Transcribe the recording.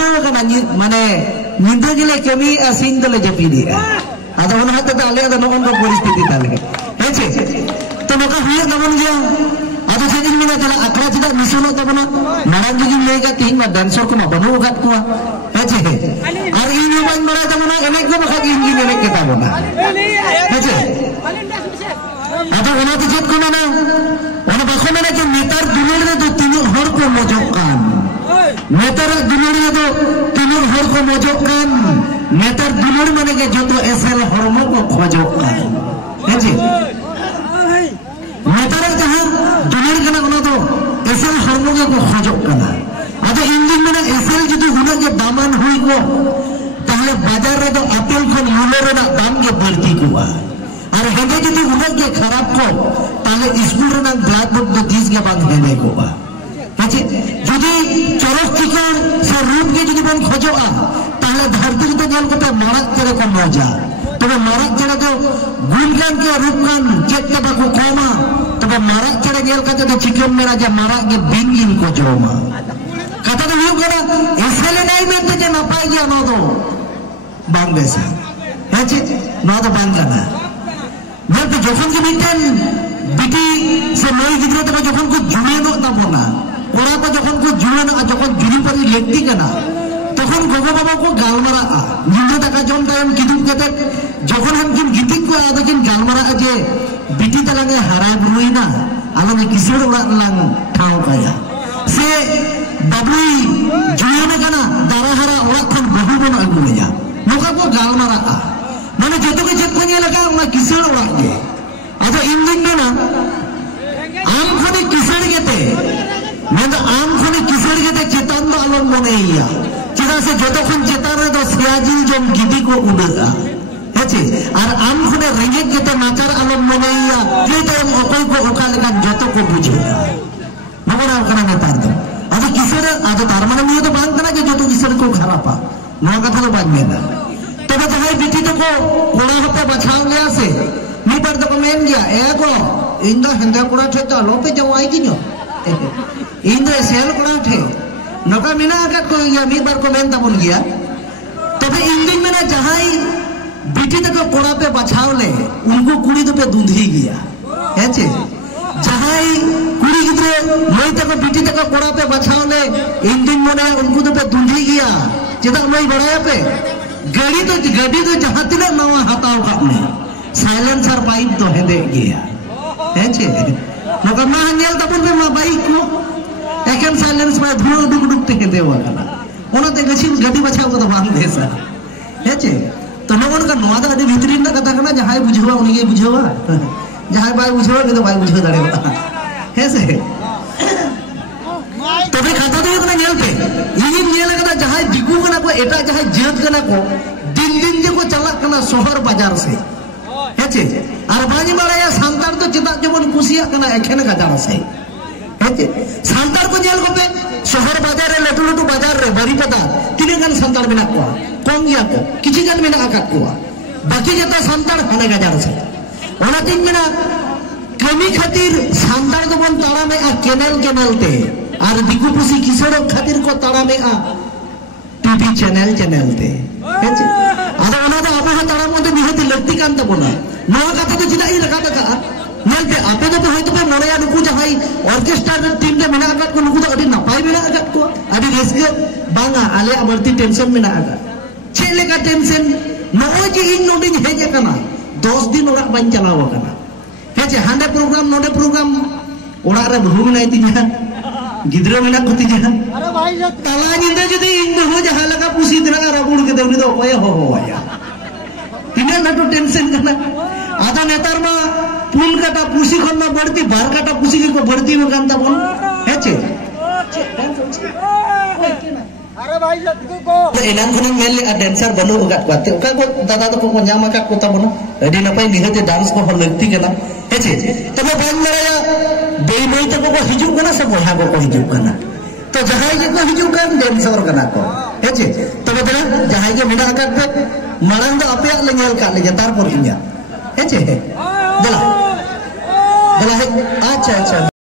nyinda kana mane nyinda gile kami asin dole japidi ada ona hatta ale ada non ko परिस्थिति tale heche to noka huya namon gya ada sedin mina kala akra tidak misono tabana marang jigi mega tin ma dancer ko ma banu gat ko heche ar ini ban mara tabana enek ko bakha ingi enek kita bona heche ada ona to jet ko na ona bakho na ke netar dunel re do tinu hor ko mojokkan netar dunel re do tinu hor ko mojokkan netar dunel mane ke joto esel hormo ko khojokkan heche netar jahan dunel kana ona to esel hormo ko khojokkan ada injin mane esel jodi huna ke daman hui ko tahle bazar re do apel khon mulo re na dam ke barti ko আর হেঁটে যদি উনাকে খারাপ কর তাহলে school রে blackboard তো this গে বাং হেনে কোবা আছে যদি চরক থেকে সে রূপকে যদি বন খোঁজোয়া তাহলে ধরতি তো জল কথা মারাক করে কম মজা তবে মারাক ছাড়া তো গুণগান কে রূপগান চেষ্টা বাকু কমা তবে মারাক ছাড়া গেল কাছে তো চিকেন মেরা যে মারাক গে বিঙ্গিন কো জমা কথা তো হুক করা এসেলে নাই মেতে যে না পাই গিয়া নদো বাং বেসা আছে নদো বাঙ্গানা বলতে যখন কি মিটেন বিটি সে নই গিদ্রে তো যখন কো জুড়ে নো তাবনা ওরা তো যখন কো জুড়ে না যখন জুড়ি পরি লেখতি কেনা তখন গোগো বাবা কো গালমারা নিন্দে টাকা জন টাইম কিদুক কেতে যখন हम किन गीतिक को आदा किन गालमारा जे बिटी तलांगे हारा बुई ना आलाने किसोड़ उड़ा लांग ठाव काया से बबुई जुए ने कना दारा हारा उड़ा खन बहु बन अगुया नोका को गालमारा माने जतो के चेक कोनी लगा ना किसड़ उड़ा के आजा इंजिन में ना आम खने किसड़ गेते मेंद आम खने किसड़ गेते चेतन दो आलम मनेइया चेदा से जतो खन चेतान रे दो सियाजी जम गिदी को उड़ेगा हेचे और आम खने रेंगे गेते नाचार आलम मनेइया जे तम ओकई को ओका लेका जतो को बुझेगा नबना कना नेतार दो आजा किसड़ आजा तार माने नियो तो बांग कना के जतो किसड़ को खरापा नवा कथा तो बांग मेना तब जहां बिटी तो को कोड़ा होते बचाव गया से मी पर तो कमेंट गया एको इन दो हिंदा कोड़ा थे तो लोपे जवाई किनो इन दो सेल कोड़ा थे नका मिना अगर को या मी पर कमेंट तबन गया तब इंजन में ना जहां बिटी तो को कोड़ा पे बचाव ले उनको कुड़ी तो पे दूंधी गया हेचे जहां कुड़ी गिद्रे मई तक बिटी तक कोड़ा पे बचाव ले इंजन में उनको तो पे दूंधी गया चेदा मई बड़ाया पे गाड़ी तो जहां तिना नवा हताव का में साइलेंसर पाइप तो हेदे गया हेचे नका ना नेल तबन पे मा बाइक को एकेन साइलेंस में धुलो डुक डुक ते हेदे वाला ओना ते गछि गाड़ी बचाव को तो बांग देसा हेचे तो नगन का नवा दा भितरिन ना कथा कना जहाय बुझवा उनी बुझवा जहाय बाय बुझवा के तो बाय बुझवा दाड़े हेसे तबे खाता तो कना नेल पे इनी नेल कना जहाय दिगु कना को एटा जहाय जेत कना को दिन दिन जे को चला कना शहर बाजार से हेचे आर बानी मालाया सांतार तो चिता जबन कुसिया कना एखेन गाजार से हेचे सांतार को नेल को पे शहर बाजार रे लटू लटू बाजार रे बरीपदा तिने गन सांतार मेना को कम गया को किछि गन मेना आकात को बाकी जता सांतार हने गाजार से ओना तीन मेना कमी खातिर सांतार तो बन ताड़ा में आ केनल ते और दिगु पुसी किसोड़ खातिर को ताड़ा में आ टीवी चैनल ते हेचे आदा ओना तो आपा ताड़ा मते निहति लक्ति कान तबना नवा कथा तो चिदा इ लगा का नेलते आपे तो होयतो पे मोरेया नुकु जहाई ऑर्केस्ट्रा टीम ले मेना आकात को नुकु तो अडी नपाय मेना आकात को अडी रेसगे बांगा आले अबरती टेंशन मेना आकात छेले का टेंशन नओ जे इन नोडिंग हेजे कना 10 दिन ओरा बान चलाव कना हेचे हांडे प्रोग्राम नोडे प्रोग्राम ओरा रे बहु मेना इतिया गिद्रा मेना कुति जहां अरे भाई तला निंदे जदी इन हो जहां लगा पुसी दिना रबुड़ के देवनी तो ओय हो या तिने नटो टेंशन करना आधा नेतार मा पुन काटा पुसी खन मा बढ़ती बार काटा पुसी को बढ़ती में कांता बोल हेचे अरे भाई जत्तु को एनान खन मेल डांसर बनो उगात पाते ओका को दादा तो को न्यामा का कोता बनो एडी नपाय निहते डांस को लगती केना हेचे तबे बान मराया बेमई तक को हिजुक कना सब वहां को हिजुक कना तो जहां जे को हिजुक kan डांसर कना को हेचे तबे देना जहां जे मेना आकात पे मांग दो आपे ले नेल का ले तार पर इnya हेचे दला दला अच्छा अच्छा